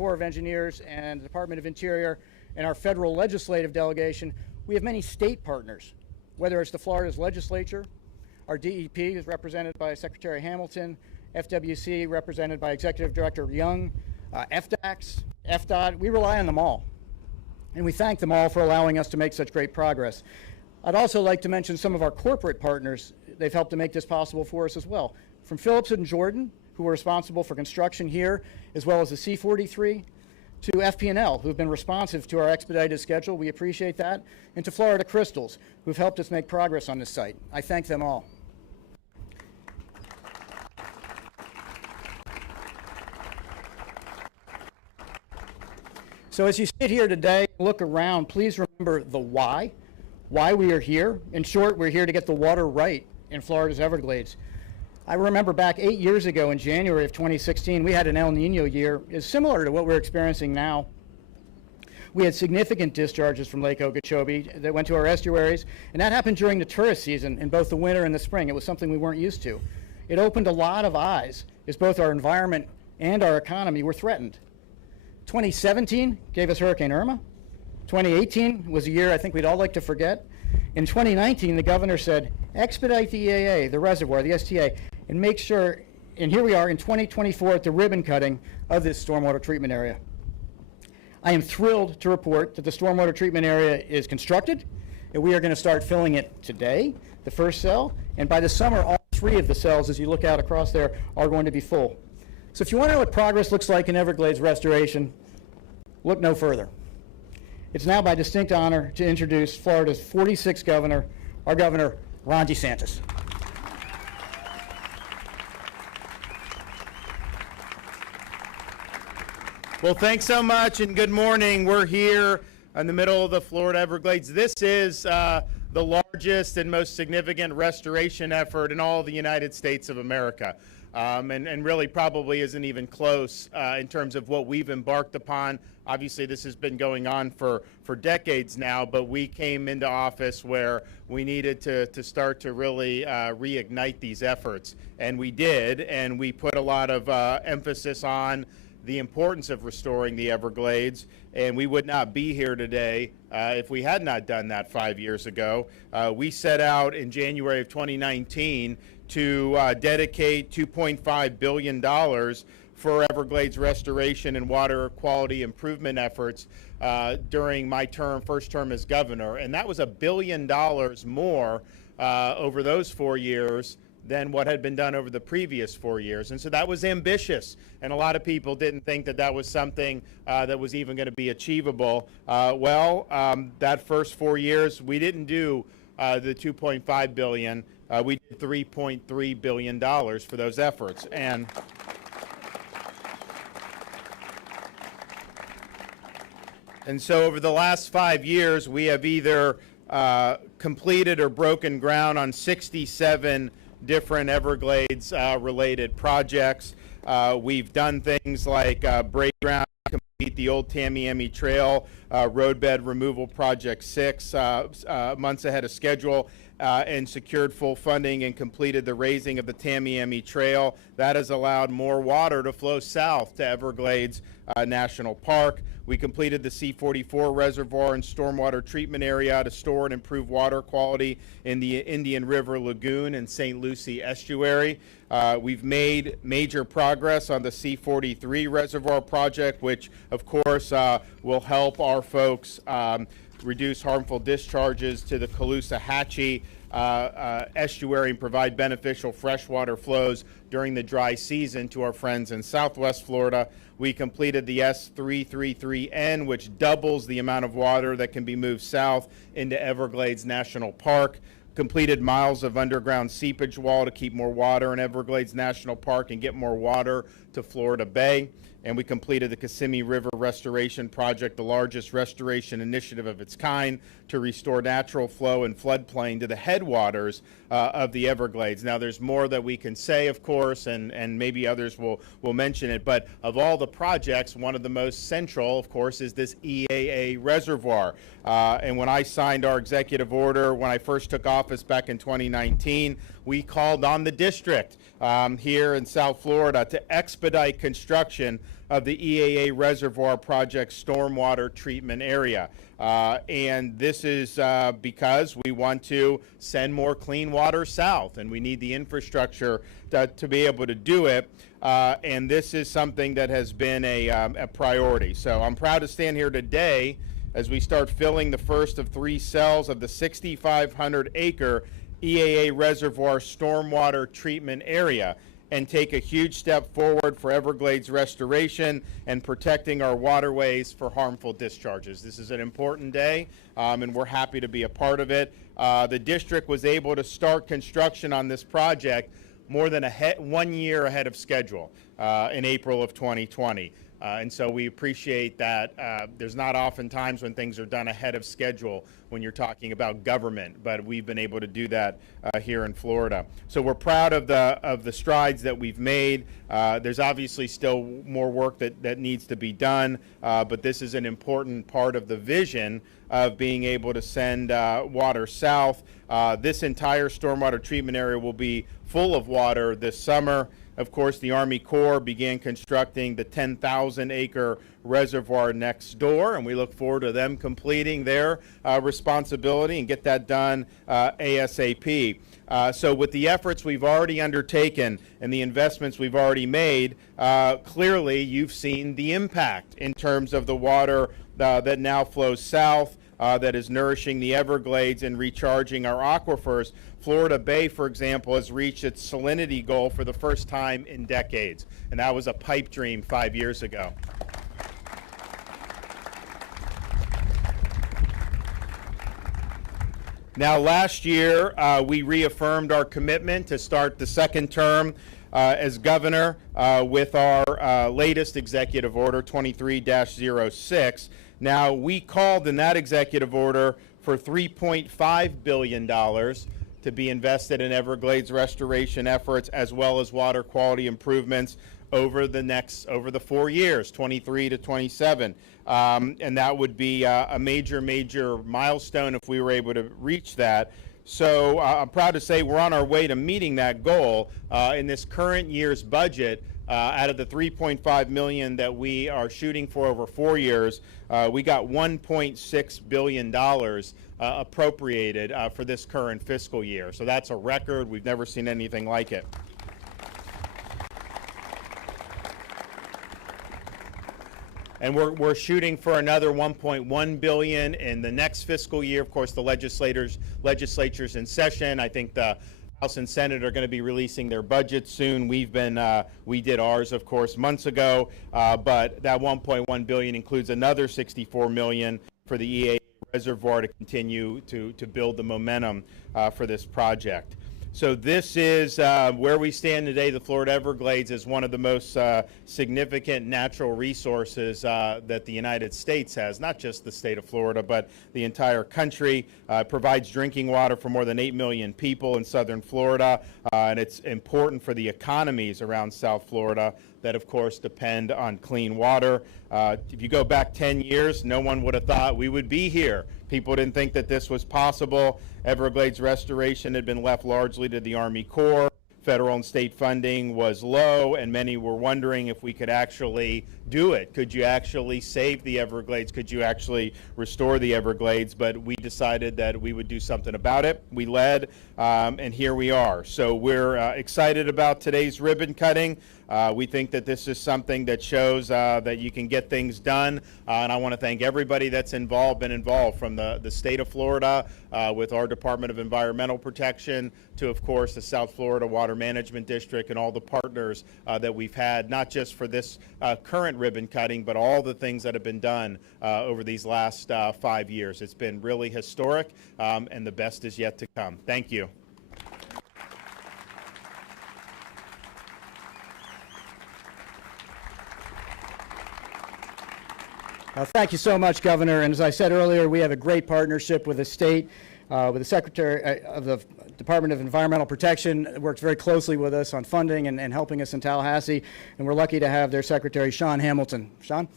Corps of Engineers and the Department of Interior and our federal legislative delegation, we have many state partners, whether it's the Florida's legislature, our DEP is represented by Secretary Hamilton, FWC represented by Executive Director Young, FDAX, FDOT. We rely on them all, and we thank them all for allowing us to make such great progress. I'd also like to mention some of our corporate partners. They've helped to make this possible for us as well. From Phillips and Jordan, who are responsible for construction here, as well as the C-43, to FP&L, who've been responsive to our expedited schedule. We appreciate that. And to Florida Crystals, who've helped us make progress on this site. I thank them all. So as you sit here today, look around, please remember the why we are here. In short, we're here to get the water right in Florida's Everglades. I remember back 8 years ago in January of 2016, we had an El Nino year. It's similar to what we're experiencing now. We had significant discharges from Lake Okeechobee that went to our estuaries, and that happened during the tourist season in both the winter and the spring. It was something we weren't used to. It opened a lot of eyes as both our environment and our economy were threatened. 2017 gave us Hurricane Irma. 2018 was a year I think we'd all like to forget. In 2019, the governor said, expedite the EAA, the reservoir, the STA, and make sure, and here we are in 2024 at the ribbon cutting of this stormwater treatment area. I am thrilled to report that the stormwater treatment area is constructed, and we are going to start filling it today, the first cell, and by the summer, all 3 of the cells, as you look out across there, are going to be full. So if you want to know what progress looks like in Everglades restoration, look no further. It's now my distinct honor to introduce Florida's 46th governor, our governor, Ron DeSantis. Well, thanks so much and good morning. We're here in the middle of the Florida Everglades. This is the largest and most significant restoration effort in all the United States of America. And really probably isn't even close in terms of what we've embarked upon. Obviously, this has been going on for decades now, but we came into office where we needed to start to really reignite these efforts. And we did, and we put a lot of emphasis on the importance of restoring the Everglades, and we would not be here today if we had not done that 5 years ago. We set out in January of 2019 to dedicate $2.5 billion for Everglades restoration and water quality improvement efforts during my first term as governor. And that was $1 billion more over those 4 years than what had been done over the previous 4 years. And so that was ambitious. And a lot of people didn't think that that was something that was even going to be achievable. That first 4 years, we didn't do the $2.5 billion. We did $3.3 billion for those efforts. And so over the last 5 years, we have either completed or broken ground on 67 different Everglades related projects. We've done things like break ground, complete the old Tamiami Trail roadbed removal project 6 months ahead of schedule, and secured full funding and completed the raising of the Tamiami Trail. That has allowed more water to flow south to Everglades National Park. We completed the C-44 reservoir and stormwater treatment area to store and improve water quality in the Indian River Lagoon and St. Lucie Estuary. We've made major progress on the C-43 reservoir project, which of course will help our folks reduce harmful discharges to the Caloosahatchee estuary and provide beneficial freshwater flows during the dry season to our friends in Southwest Florida. We completed the S333N, which doubles the amount of water that can be moved south into Everglades National Park. Completed miles of underground seepage wall to keep more water in Everglades National Park and get more water to Florida Bay. And we completed the Kissimmee River Restoration Project, the largest restoration initiative of its kind to restore natural flow and floodplain to the headwaters of the Everglades. Now, there's more that we can say, of course, and maybe others will mention it, but of all the projects, one of the most central, of course, is this EAA reservoir. And when I signed our executive order, when I first took office back in 2019, we called on the district here in South Florida to expedite construction of the EAA Reservoir Project stormwater treatment area. And this is because we want to send more clean water south, and we need the infrastructure to be able to do it. And this is something that has been a priority. So I'm proud to stand here today as we start filling the first of 3 cells of the 6,500-acre EAA Reservoir stormwater treatment area, and take a huge step forward for Everglades restoration and protecting our waterways for harmful discharges. This is an important day, and we're happy to be a part of it. The district was able to start construction on this project more than 1 year ahead of schedule in April of 2020. And so we appreciate that. There's not often times when things are done ahead of schedule when you're talking about government, but we've been able to do that here in Florida. So we're proud of the strides that we've made. There's obviously still more work that needs to be done, but this is an important part of the vision of being able to send water south. This entire stormwater treatment area will be full of water this summer. Of course, the Army Corps began constructing the 10,000-acre reservoir next door, and we look forward to them completing their responsibility and get that done ASAP. So with the efforts we've already undertaken and the investments we've already made, clearly you've seen the impact in terms of the water that now flows south, that is nourishing the Everglades and recharging our aquifers. Florida Bay, for example, has reached its salinity goal for the first time in decades, and that was a pipe dream 5 years ago. Now, last year, we reaffirmed our commitment to start the second term as governor with our latest executive order, 23-06. Now, we called in that executive order for $3.5 billion to be invested in Everglades restoration efforts, as well as water quality improvements over the 4 years, 23 to 27. And that would be a major milestone if we were able to reach that. So I'm proud to say we're on our way to meeting that goal. In this current year's budget, out of the $3.5 million that we are shooting for over 4 years, we got $1.6 billion appropriated for this current fiscal year. So that's a record. We've never seen anything like it. And we're shooting for another $1.1 billion in the next fiscal year. Of course, the legislature's in session. I think the House and Senate are going to be releasing their budgets soon. We did ours, of course, months ago, but that $1.1 billion includes another $64 million for the EA reservoir to continue to build the momentum for this project. So this is where we stand today. The Florida Everglades is one of the most significant natural resources that the United States has, not just the state of Florida, but the entire country. It provides drinking water for more than 8 million people in southern Florida, and it's important for the economies around South Florida that, of course, depend on clean water. If you go back 10 years, no one would have thought we would be here. People didn't think that this was possible. Everglades restoration had been left largely to the Army Corps. Federal and state funding was low, and many were wondering if we could actually do it. Could you actually save the Everglades? Could you actually restore the Everglades? But we decided that we would do something about it. We led, and here we are. So we're excited about today's ribbon cutting. We think that this is something that shows that you can get things done, and I want to thank everybody that's been involved, from the state of Florida with our Department of Environmental Protection to, of course, the South Florida Water Management District and all the partners that we've had, not just for this current ribbon cutting, but all the things that have been done over these last 5 years. It's been really historic, and the best is yet to come. Thank you. Thank you so much, Governor. And as I said earlier, we have a great partnership with the state, with the Secretary of the Department of Environmental Protection. Works very closely with us on funding and helping us in Tallahassee. And we're lucky to have their Secretary, Sean Hamilton. Sean?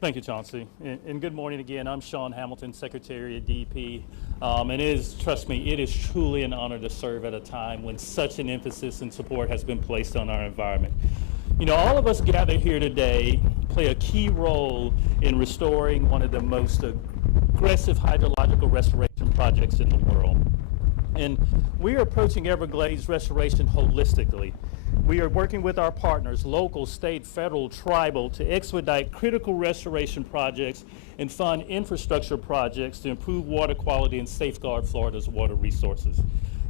Thank you, Chauncey. And good morning again. I'm Sean Hamilton, Secretary at DEP. And it is, trust me, it is truly an honor to serve at a time when such an emphasis and support has been placed on our environment. You know, all of us gathered here today play a key role in restoring one of the most aggressive hydrological restoration projects in the world. And we are approaching Everglades restoration holistically. We are working with our partners, local, state, federal, tribal, to expedite critical restoration projects and fund infrastructure projects to improve water quality and safeguard Florida's water resources.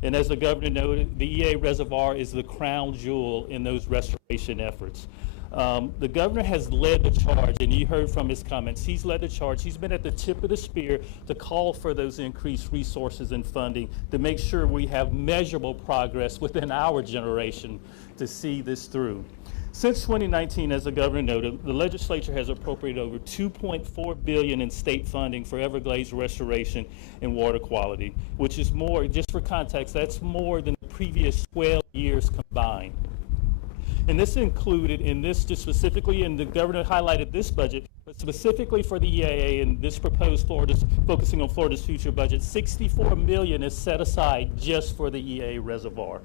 And as the governor noted, the EA reservoir is the crown jewel in those restoration efforts. The governor has led the charge, and you heard from his comments, he's led the charge. He's been at the tip of the spear to call for those increased resources and funding to make sure we have measurable progress within our generation to see this through. Since 2019, as the governor noted, the legislature has appropriated over $2.4 billion in state funding for Everglades restoration and water quality, which is more, just for context, that's more than the previous 12 years combined. And this included in this, just specifically, and the governor highlighted this budget, but specifically for the EAA and this proposed focusing on Florida's future budget, $64 million is set aside just for the EAA reservoir.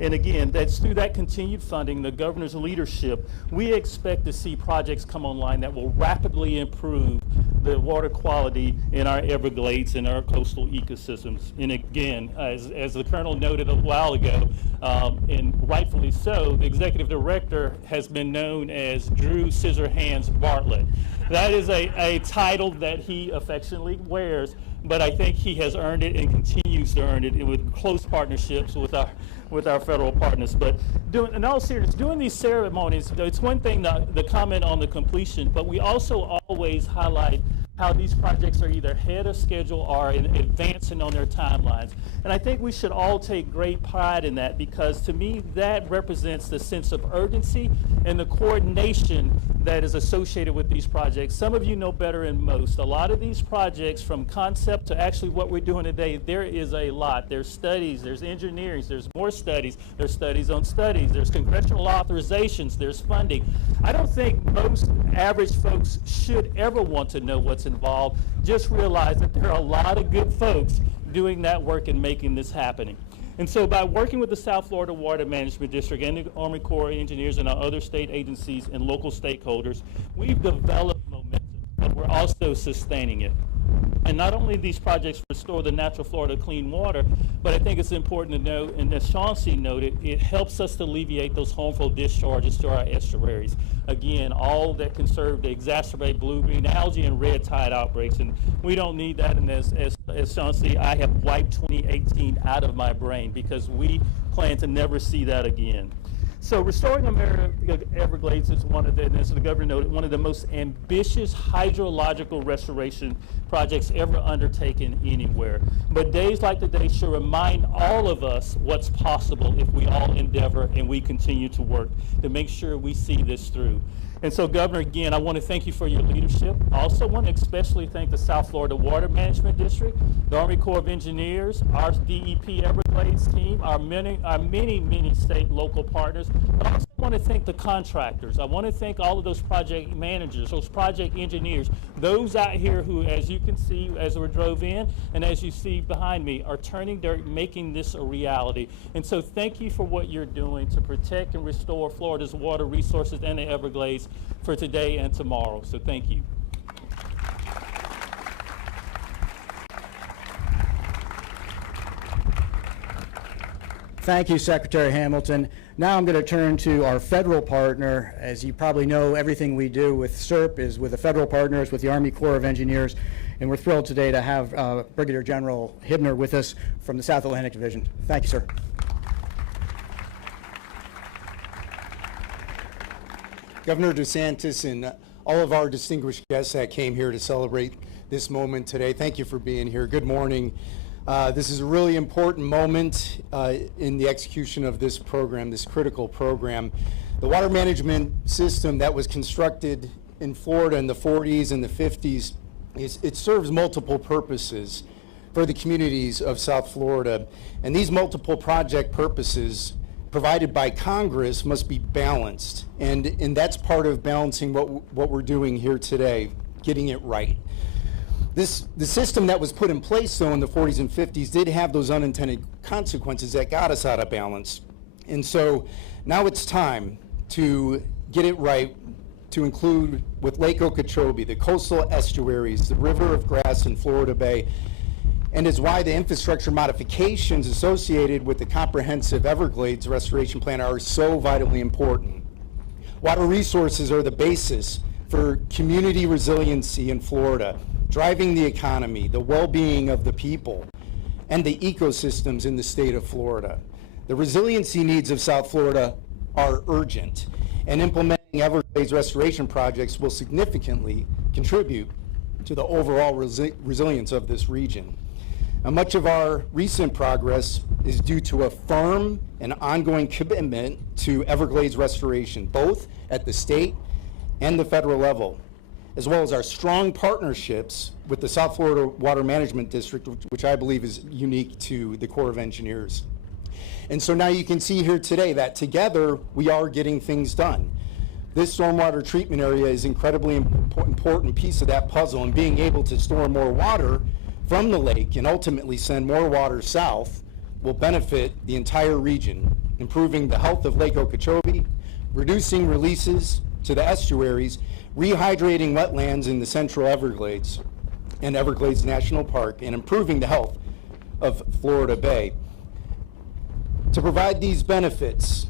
And again, that's through that continued funding, the governor's leadership, we expect to see projects come online that will rapidly improve the water quality in our Everglades and our coastal ecosystems. And again, as the colonel noted a while ago, and rightfully so, the executive director has been known as Drew Scissorhands Bartlett. That is a title that he affectionately wears, but I think he has earned it and continues to earn it with close partnerships with our federal partners. But in all seriousness, doing these ceremonies, it's one thing to comment on the completion, but we also always highlight how these projects are either ahead of schedule or advancing on their timelines. And I think we should all take great pride in that, because to me that represents the sense of urgency and the coordination that is associated with these projects. Some of you know better than most. A lot of these projects, from concept to actually what we're doing today, there is a lot. There's studies, there's engineering, there's more studies, there's studies on studies, there's congressional authorizations, there's funding. I don't think most average folks should ever want to know what's involved. Just realize that there are a lot of good folks doing that work and making this happening. And so by working with the South Florida Water Management District and the Army Corps of Engineers and our other state agencies and local stakeholders, we've developed momentum, but we're also sustaining it. And not only these projects restore the natural Florida clean water, but I think it's important to note, and as Chauncey noted, it helps us to alleviate those harmful discharges to our estuaries. Again, all that can serve to exacerbate blue-green algae and red tide outbreaks, and we don't need that. And as Chauncey, I have wiped 2018 out of my brain because we plan to never see that again. So restoring Everglades is one of the, and as the governor noted, one of the most ambitious hydrological restoration projects ever undertaken anywhere. But days like today should remind all of us what's possible if we all endeavor and we continue to work to make sure we see this through. And so, Governor, again, I want to thank you for your leadership. I also want to especially thank the South Florida Water Management District, the Army Corps of Engineers, our DEP Everglades team, our many state local partners. But I also want to thank the contractors. I want to thank all of those project managers, those project engineers, those out here who, as you can see as we drove in and as you see behind me, are turning dirt, making this a reality. And so thank you for what you're doing to protect and restore Florida's water resources and the Everglades for today and tomorrow. So thank you. Thank you, Secretary Hamilton. Now I'm going to turn to our federal partner. As you probably know, everything we do with SERP is with the federal partners, with the Army Corps of Engineers, and we're thrilled today to have Brigadier General Hibner with us from the South Atlantic Division. Thank you, sir. Governor DeSantis and all of our distinguished guests that came here to celebrate this moment today, thank you for being here. Good morning. This is a really important moment in the execution of this program, this critical program. The water management system that was constructed in Florida in the 40s and the 50s, it serves multiple purposes for the communities of South Florida. And these multiple project purposes provided by Congress must be balanced. And that's part of balancing what we're doing here today. getting it right. The system that was put in place, though, in the 40s and 50s did have those unintended consequences that got us out of balance. And so now it's time to get it right, to include with Lake Okeechobee, the coastal estuaries, the River of Grass in Florida Bay, and is why the infrastructure modifications associated with the comprehensive Everglades restoration plan are so vitally important. Water resources are the basis for community resiliency in Florida, driving the economy, the well-being of the people, and the ecosystems in the state of Florida. The resiliency needs of South Florida are urgent, and implementing Everglades restoration projects will significantly contribute to the overall resilience of this region. Now, much of our recent progress is due to a firm and ongoing commitment to Everglades restoration, both at the state and the federal level, as well as our strong partnerships with the South Florida Water Management District, which I believe is unique to the Corps of Engineers. And so now you can see here today that together we are getting things done. This stormwater treatment area is an incredibly important piece of that puzzle, and being able to store more water from the lake and ultimately send more water south will benefit the entire region, improving the health of Lake Okeechobee, reducing releases to the estuaries, rehydrating wetlands in the central Everglades and Everglades National Park, and improving the health of Florida Bay. To provide these benefits,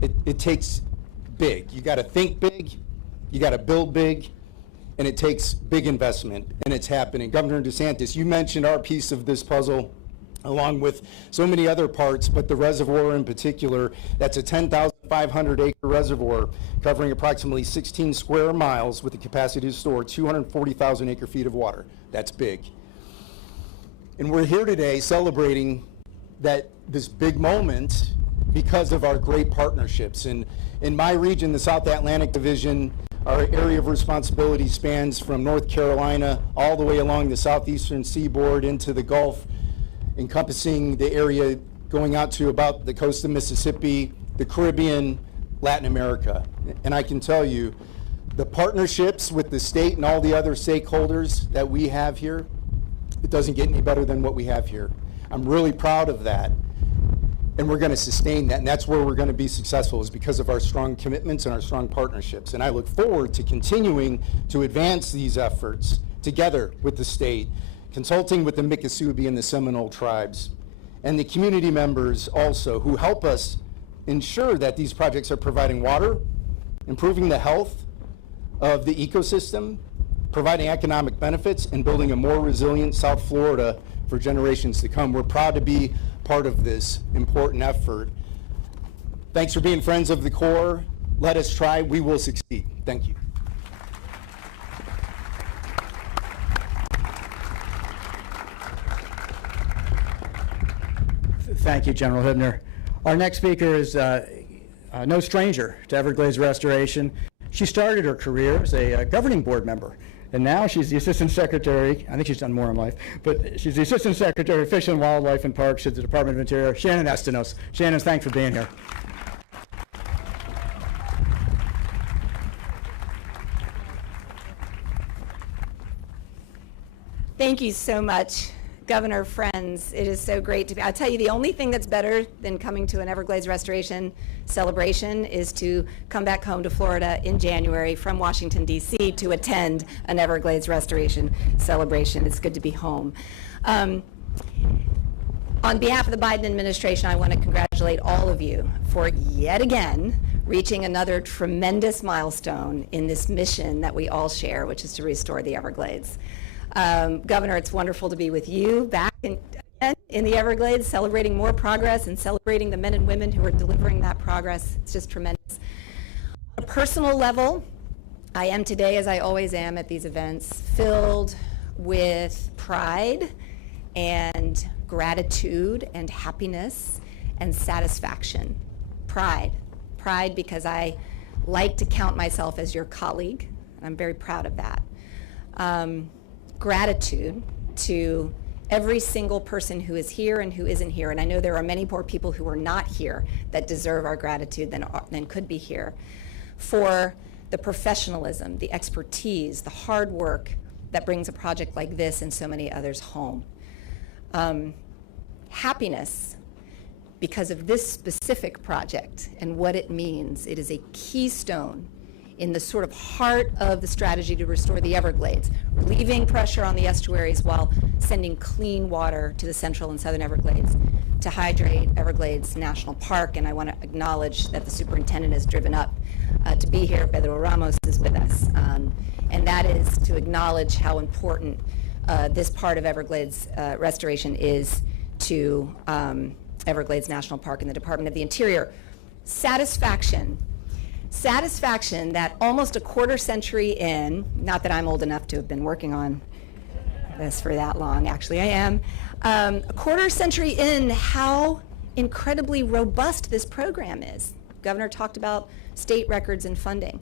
it takes big. You got to think big, you got to build big, and it takes big investment, and it's happening. Governor DeSantis, you mentioned our piece of this puzzle, along with so many other parts, but the reservoir in particular, that's a 10,500 acre reservoir covering approximately 16 square miles with the capacity to store 240,000 acre feet of water. That's big. And we're here today celebrating this big moment because of our great partnerships. And in my region, the South Atlantic Division, our area of responsibility spans from North Carolina all the way along the southeastern seaboard into the Gulf, encompassing the area going out to about the coast of Mississippi, the Caribbean, Latin America. And I can tell you, the partnerships with the state and all the other stakeholders that we have here, it doesn't get any better than what we have here. I'm really proud of that. And we're going to sustain that, and that's where we're going to be successful, is because of our strong commitments and our strong partnerships. And I look forward to continuing to advance these efforts together with the state, consulting with the Miccosukee and the Seminole tribes, and the community members also who help us ensure that these projects are providing water, improving the health of the ecosystem, providing economic benefits, and building a more resilient South Florida for generations to come. We're proud to be part of this important effort. Thanks for being friends of the Corps. Let us try. We will succeed. Thank you. Thank you, General Hibner. Our next speaker is no stranger to Everglades restoration. She started her career as a governing board member, and now she's the Assistant Secretary. I think she's done more in life, but she's the Assistant Secretary of Fish and Wildlife and Parks at the Department of Interior, Shannon Estenos. Shannon, thanks for being here. Thank you so much, Governor, friends. It is so great to be. I'll tell you, the only thing that's better than coming to an Everglades restoration celebration is to come back home to Florida in January from Washington, D.C. to attend an Everglades restoration celebration. It's good to be home. On behalf of the Biden administration, I want to congratulate all of you for yet again reaching another tremendous milestone in this mission that we all share, which is to restore the Everglades. Governor, it's wonderful to be with you back in the Everglades, celebrating more progress and celebrating the men and women who are delivering that progress. It's just tremendous. On a personal level, I am today, as I always am at these events, filled with pride and gratitude and happiness and satisfaction. Pride because I like to count myself as your colleague, and I'm very proud of that. Gratitude to every single person who is here and who isn't here, and I know there are many more people who are not here that deserve our gratitude than could be here, for the professionalism, the expertise, the hard work that brings a project like this and so many others home. Happiness, because of this specific project and what it means. It is a keystone in the sort of heart of the strategy to restore the Everglades, relieving pressure on the estuaries while sending clean water to the central and southern Everglades to hydrate Everglades National Park. And I want to acknowledge that the superintendent has driven up to be here. Pedro Ramos is with us. And that is to acknowledge how important this part of Everglades restoration is to Everglades National Park and the Department of the Interior. Satisfaction that almost a quarter century in, not that I'm old enough to have been working on this for that long, actually I am, a quarter century in, how incredibly robust this program is. Governor talked about state records and funding.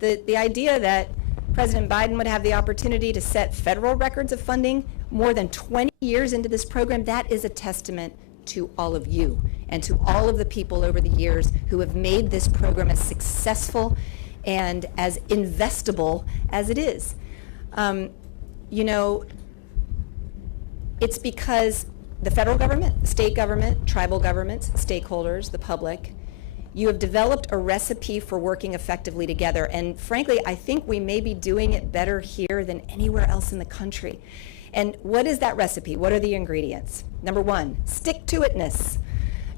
The idea that President Biden would have the opportunity to set federal records of funding more than 20 years into this program, that is a testament to all of you and to all of the people over the years who have made this program as successful and as investable as it is. You know, it's because the federal government, the state government, tribal governments, stakeholders, the public, you have developed a recipe for working effectively together. And frankly, I think we may be doing it better here than anywhere else in the country. And what is that recipe? What are the ingredients? Number one, stick-to-itness.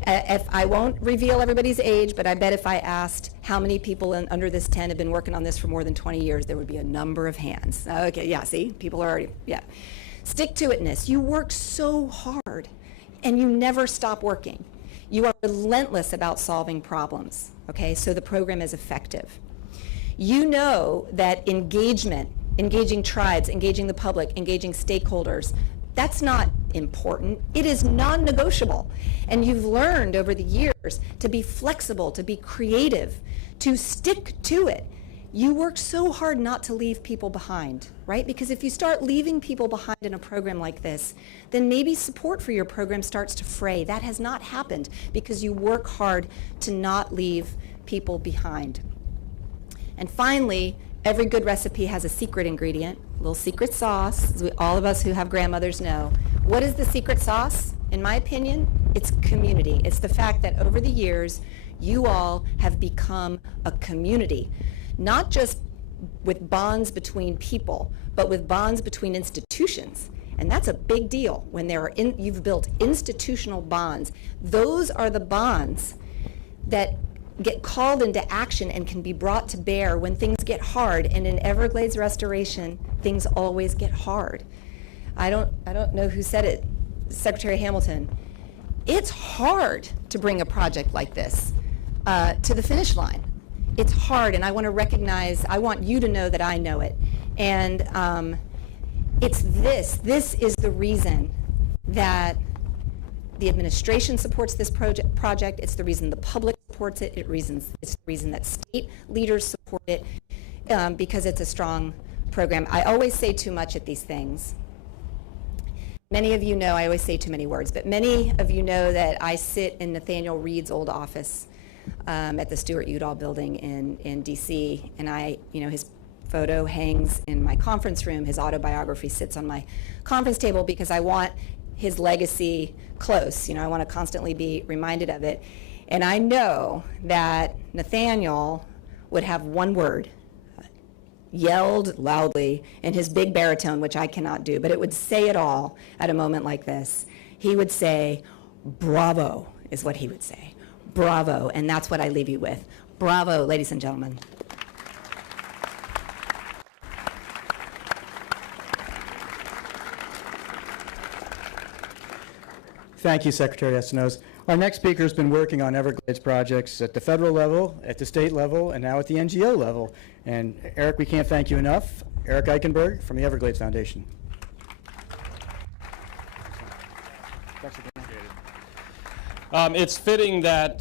If I won't reveal everybody's age, but I bet if I asked how many people under this tent have been working on this for more than 20 years, there would be a number of hands. Okay, yeah, see, people are already, yeah. Stick-to-itness. You work so hard, and you never stop working. You are relentless about solving problems, okay? So the program is effective. You know that engaging tribes, engaging the public, engaging stakeholders, that's not important. It is non-negotiable. And you've learned over the years to be flexible, to be creative, to stick to it. You work so hard not to leave people behind, right? Because if you start leaving people behind in a program like this, then maybe support for your program starts to fray. That has not happened because you work hard to not leave people behind. And finally, every good recipe has a secret ingredient, a little secret sauce, as all of us who have grandmothers know. What is the secret sauce? In my opinion, it's community. It's the fact that over the years, you all have become a community, not just with bonds between people, but with bonds between institutions. And that's a big deal when you've built institutional bonds. Those are the bonds that get called into action and can be brought to bear when things get hard. And in Everglades restoration, things always get hard. I don't know who said it, Secretary Hamilton. It's hard to bring a project like this to the finish line. It's hard, and I want you to know that I know it. And it's this is the reason that the administration supports this project. It's the reason the public supports it. It's the reason that state leaders support it, because it's a strong program. I always say too much at these things. Many of you know I always say too many words, but many of you know that I sit in Nathaniel Reed's old office at the Stuart Udall building in DC, and his photo hangs in my conference room. His autobiography sits on my conference table because I want his legacy close. I want to constantly be reminded of it. And I know that Nathaniel would have one word, yelled loudly in his big baritone, which I cannot do, but it would say it all at a moment like this. He would say, "Bravo," is what he would say. Bravo, and that's what I leave you with. Bravo, ladies and gentlemen. Thank you, Secretary Estenos. Our next speaker has been working on Everglades projects at the federal level, at the state level, and now at the NGO level. And Eric, we can't thank you enough. Eric Eichenberg from the Everglades Foundation. It's fitting that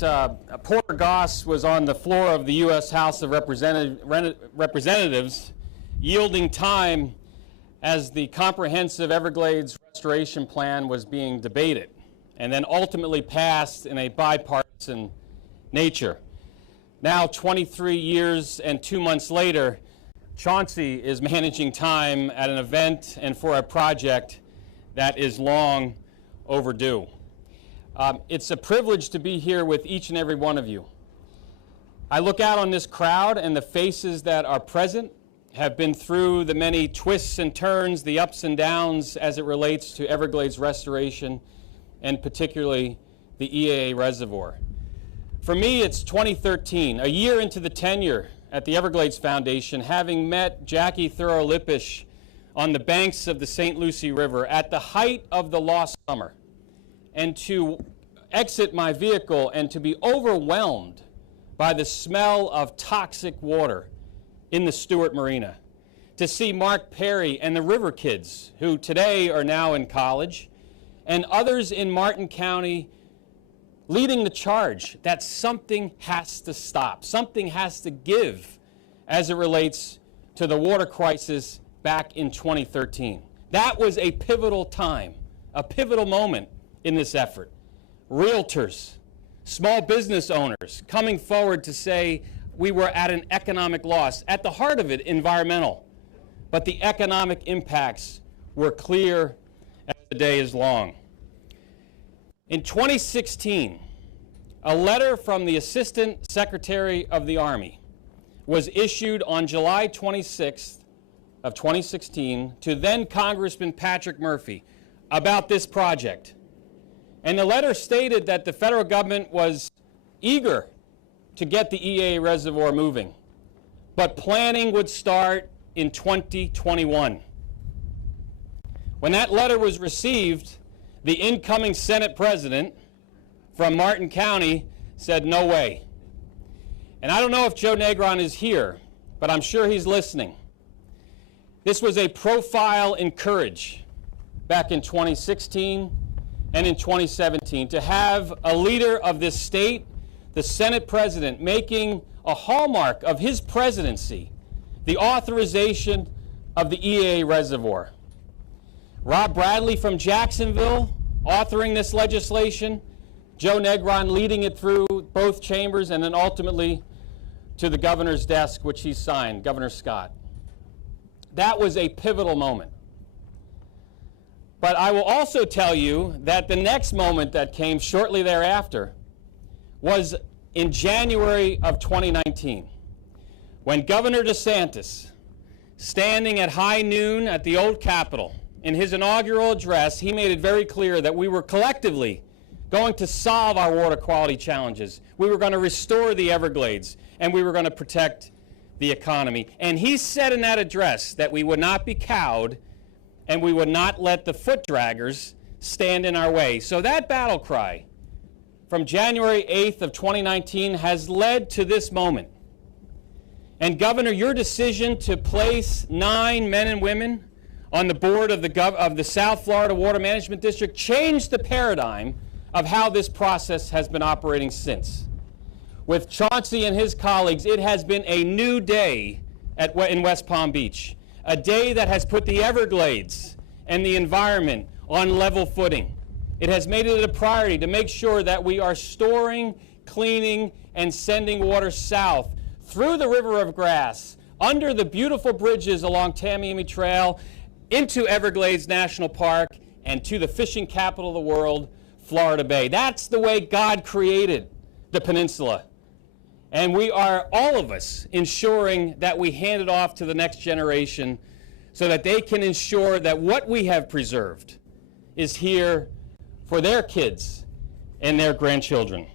Porter Goss was on the floor of the U.S. House of Representatives, yielding time as the comprehensive Everglades restoration plan was being debated and then ultimately passed in a bipartisan nature. Now, 23 years and 2 months later, Chauncey is managing time at an event and for a project that is long overdue. It's a privilege to be here with each and every one of you. I look out on this crowd, and the faces that are present have been through the many twists and turns, the ups and downs as it relates to Everglades restoration, and particularly the EAA reservoir. For me, it's 2013, a year into the tenure at the Everglades Foundation, having met Jackie Thurlow-Lippisch on the banks of the St. Lucie River at the height of the lost summer, and to exit my vehicle and to be overwhelmed by the smell of toxic water in the Stewart Marina, to see Mark Perry and the River Kids, who today are now in college, and others in Martin County leading the charge that something has to stop, something has to give as it relates to the water crisis back in 2013. That was a pivotal time, a pivotal moment in this effort. Realtors, small business owners coming forward to say we were at an economic loss. At the heart of it, environmental. But the economic impacts were clear as the day is long. In 2016, a letter from the Assistant Secretary of the Army was issued on July 26th of 2016 to then Congressman Patrick Murphy about this project. And the letter stated that the federal government was eager to get the EAA reservoir moving, but planning would start in 2021. When that letter was received, the incoming Senate president from Martin County said, no way. And I don't know if Joe Negron is here, but I'm sure he's listening. This was a profile in courage back in 2016 and in 2017 to have a leader of this state, the Senate president, making a hallmark of his presidency the authorization of the EAA reservoir. Rob Bradley from Jacksonville authoring this legislation, Joe Negron leading it through both chambers, and then ultimately to the governor's desk, which he signed, Governor Scott. That was a pivotal moment. But I will also tell you that the next moment that came shortly thereafter was in January of 2019, when Governor DeSantis, standing at high noon at the old Capitol, in his inaugural address, he made it very clear that we were collectively going to solve our water quality challenges. We were going to restore the Everglades, and we were going to protect the economy. And he said in that address that we would not be cowed and we would not let the foot draggers stand in our way. So that battle cry from January 8th of 2019 has led to this moment. And Governor, your decision to place 9 men and women on the board of the South Florida Water Management District changed the paradigm of how this process has been operating since. With Chauncey and his colleagues, it has been a new day in West Palm Beach, a day that has put the Everglades and the environment on level footing. It has made it a priority to make sure that we are storing, cleaning, and sending water south through the River of Grass, under the beautiful bridges along Tamiami Trail, into Everglades National Park, and to the fishing capital of the world, Florida Bay. That's the way God created the peninsula. And we are, all of us, ensuring that we hand it off to the next generation so that they can ensure that what we have preserved is here for their kids and their grandchildren.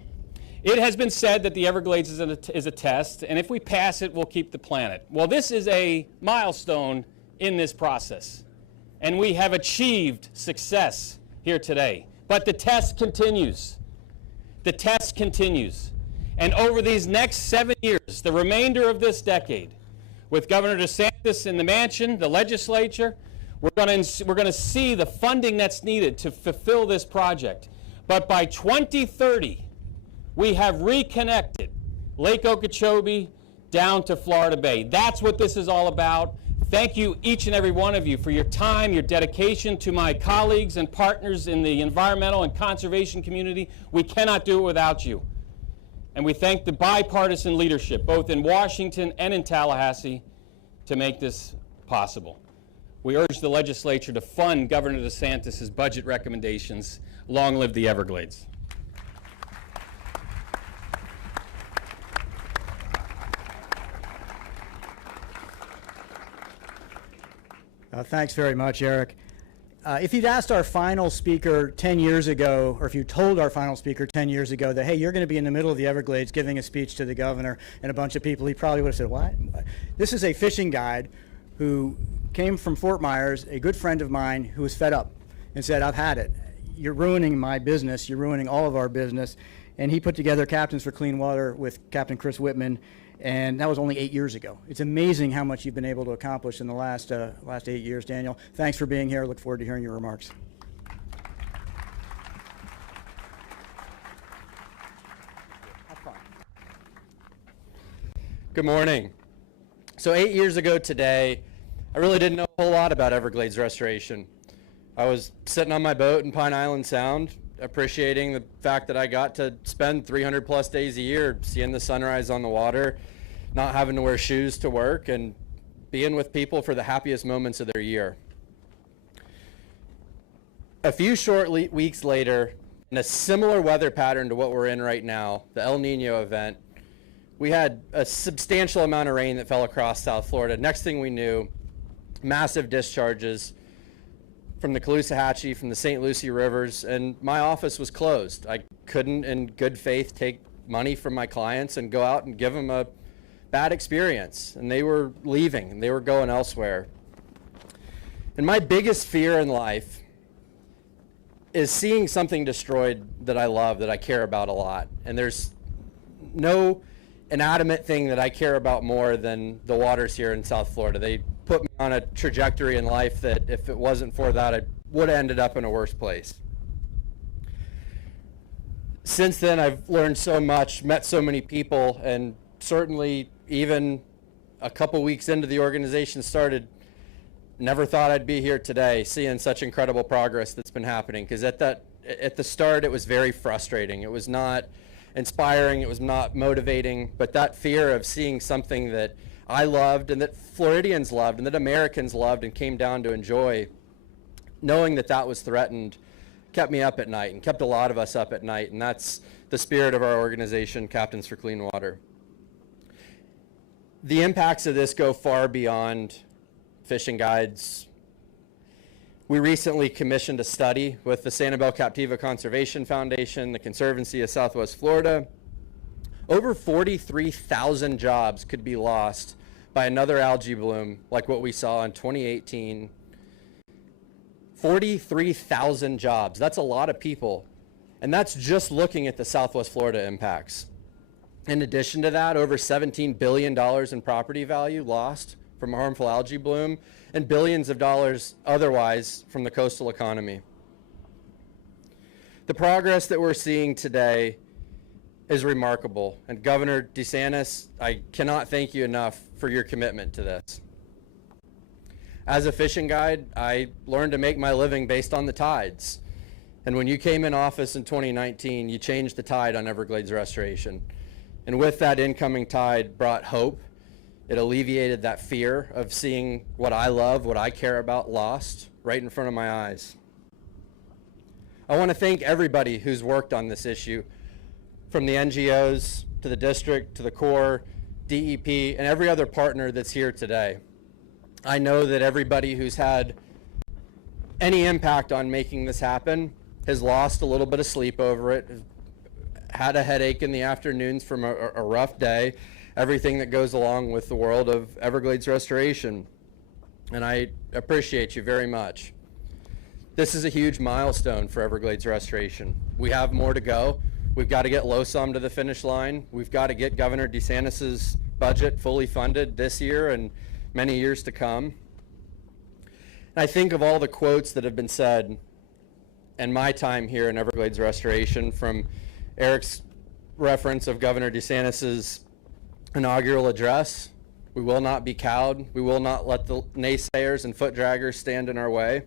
It has been said that the Everglades is a test, and if we pass it, we'll keep the planet. Well, this is a milestone in this process, and we have achieved success here today. But the test continues. The test continues. And over these next 7 years, the remainder of this decade, with Governor DeSantis in the mansion, the legislature, we're going to see the funding that's needed to fulfill this project. But by 2030, we have reconnected Lake Okeechobee down to Florida Bay. That's what this is all about. Thank you, each and every one of you, for your time, your dedication to my colleagues and partners in the environmental and conservation community. We cannot do it without you. And we thank the bipartisan leadership, both in Washington and in Tallahassee, to make this possible. We urge the legislature to fund Governor DeSantis' budget recommendations. Long live the Everglades. Thanks very much, Eric. If you'd asked our final speaker 10 years ago, or if you told our final speaker 10 years ago that, hey, you're going to be in the middle of the Everglades giving a speech to the governor and a bunch of people, he probably would have said, what? This is a fishing guide who came from Fort Myers, a good friend of mine who was fed up and said, I've had it. You're ruining my business. You're ruining all of our business. And he put together Captains for Clean Water with Captain Chris Whitman, and that was only 8 years ago. It's amazing how much you've been able to accomplish in the last 8 years, Daniel. Thanks for being here. I look forward to hearing your remarks. Good morning. So 8 years ago today, I really didn't know a whole lot about Everglades restoration. I was sitting on my boat in Pine Island Sound, appreciating the fact that I got to spend 300 plus days a year seeing the sunrise on the water, not having to wear shoes to work, and being with people for the happiest moments of their year. A few short weeks later, in a similar weather pattern to what we're in right now, the El Nino event, we had a substantial amount of rain that fell across South Florida. Next thing we knew, massive discharges from the Caloosahatchee, from the St. Lucie rivers, and my office was closed. I couldn't, in good faith, take money from my clients and go out and give them a bad experience. And they were leaving, and they were going elsewhere. And my biggest fear in life is seeing something destroyed that I love, that I care about a lot. And there's no inanimate thing that I care about more than the waters here in South Florida. They put me on a trajectory in life that if it wasn't for that, I would have ended up in a worse place. Since then, I've learned so much, met so many people, and certainly even a couple weeks into the organization started, never thought I'd be here today seeing such incredible progress that's been happening. Because at the start, it was very frustrating. It was not inspiring, it was not motivating, but that fear of seeing something that I loved and that Floridians loved and that Americans loved and came down to enjoy, knowing that that was threatened, kept me up at night and kept a lot of us up at night. And that's the spirit of our organization, Captains for Clean Water. The impacts of this go far beyond fishing guides. We recently commissioned a study with the Sanibel Captiva Conservation Foundation, the Conservancy of Southwest Florida. Over 43,000 jobs could be lost by another algae bloom like what we saw in 2018. 43,000 jobs. That's a lot of people. And that's just looking at the Southwest Florida impacts. In addition to that, over $17 billion in property value lost from a harmful algae bloom, and billions of dollars otherwise from the coastal economy. The progress that we're seeing today is remarkable. And Governor DeSantis, I cannot thank you enough for your commitment to this. As a fishing guide, I learned to make my living based on the tides. And when you came in office in 2019, you changed the tide on Everglades restoration. And with that incoming tide brought hope. It alleviated that fear of seeing what I love, what I care about lost right in front of my eyes. I want to thank everybody who's worked on this issue, from the NGOs to the district to the Corps, DEP, and every other partner that's here today. I know that everybody who's had any impact on making this happen has lost a little bit of sleep over it, had a headache in the afternoons from a rough day, everything that goes along with the world of Everglades restoration. And I appreciate you very much. This is a huge milestone for Everglades restoration. We have more to go. We've got to get LOSOM to the finish line. We've got to get Governor DeSantis' budget fully funded this year and many years to come. And I think of all the quotes that have been said in my time here in Everglades restoration, from Eric's reference of Governor DeSantis' inaugural address, we will not be cowed. We will not let the naysayers and foot draggers stand in our way.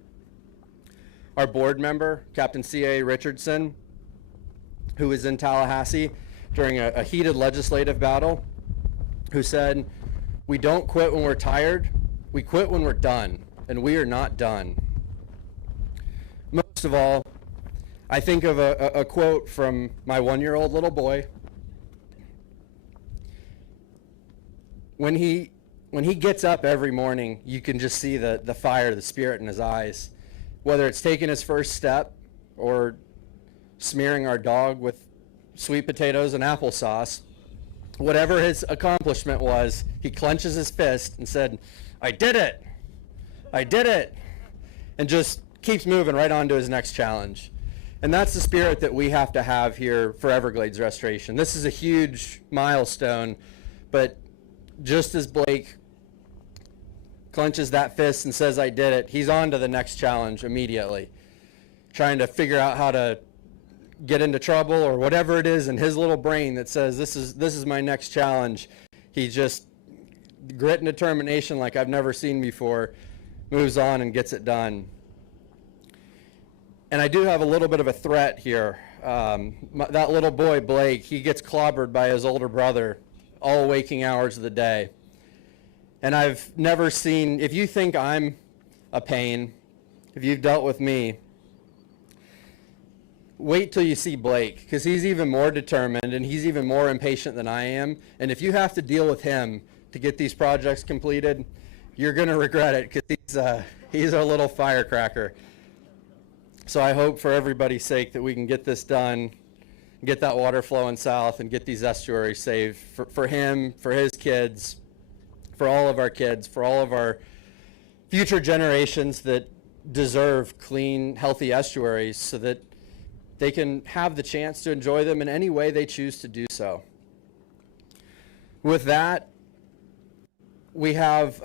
Our board member, Captain C.A. Richardson, who is in Tallahassee, during a heated legislative battle who said, "We don't quit when we're tired, we quit when we're done, and we are not done." Most of all, I think of a quote from my 1-year-old little boy. When he gets up every morning, you can just see the fire, the spirit in his eyes. Whether it's taking his first step or smearing our dog with sweet potatoes and applesauce, whatever his accomplishment was, he clenches his fist and said, "I did it! I did it!" And just keeps moving right on to his next challenge. And that's the spirit that we have to have here for Everglades restoration. This is a huge milestone, but just as Blake clenches that fist and says, "I did it," he's on to the next challenge immediately, trying to figure out how to get into trouble or whatever it is in his little brain that says, this is my next challenge. He just, grit and determination like I've never seen before, moves on and gets it done. And I do have a little bit of a threat here. That little boy, Blake, he gets clobbered by his older brother all waking hours of the day. And I've never seen, if you think I'm a pain, if you've dealt with me, wait till you see Blake, because he's even more determined and he's even more impatient than I am. And if you have to deal with him to get these projects completed, you're going to regret it, because he's a little firecracker. So I hope for everybody's sake that we can get this done, get that water flowing south, and get these estuaries saved for him, for his kids, for all of our kids, for all of our future generations that deserve clean, healthy estuaries, so that they can have the chance to enjoy them in any way they choose to do so. With that, we have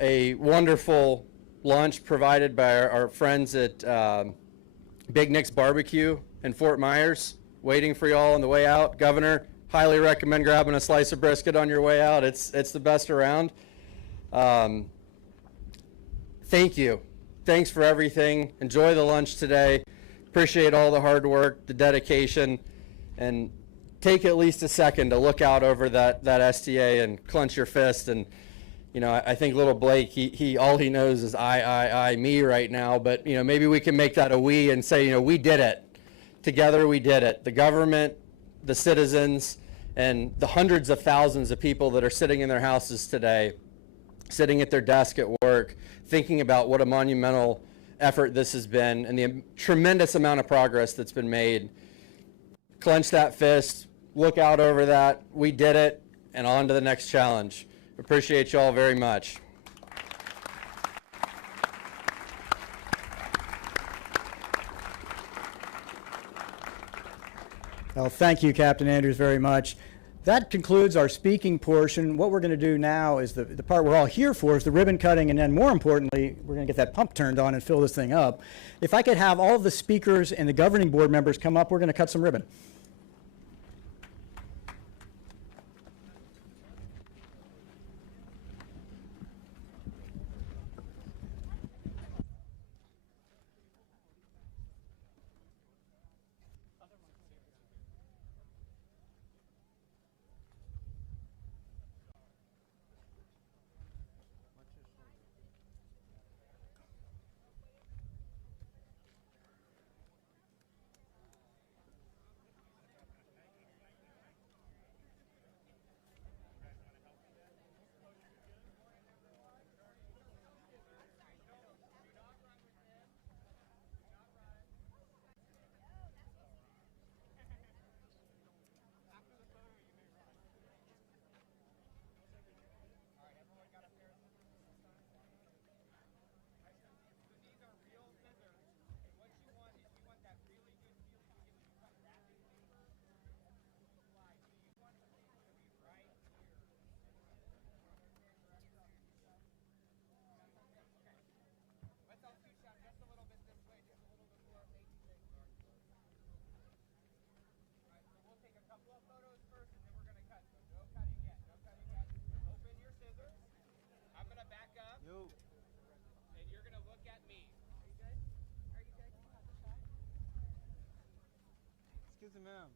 a wonderful lunch provided by our friends at Big Nick's Barbecue in Fort Myers, waiting for you all on the way out. Governor, highly recommend grabbing a slice of brisket on your way out. It's the best around. Thank you. Thanks for everything. Enjoy the lunch today. Appreciate all the hard work, the dedication, and take at least a second to look out over that STA and clench your fist. And you know, I think little Blake, he all he knows is I, me right now. But you know, maybe we can make that a we and say, you know, we did it. Together we did it. The government, the citizens, and the hundreds of thousands of people that are sitting in their houses today, sitting at their desk at work, thinking about what a monumental effort this has been and the tremendous amount of progress that's been made. Clench that fist, look out over that. We did it, and on to the next challenge. Appreciate you all very much. Well, thank you, Captain Andrews, very much. That concludes our speaking portion. What we're going to do now is the part we're all here for is the ribbon cutting, and then more importantly, we're going to get that pump turned on and fill this thing up. If I could have all of the speakers and the governing board members come up, we're going to cut some ribbon. Excuse me, ma'am.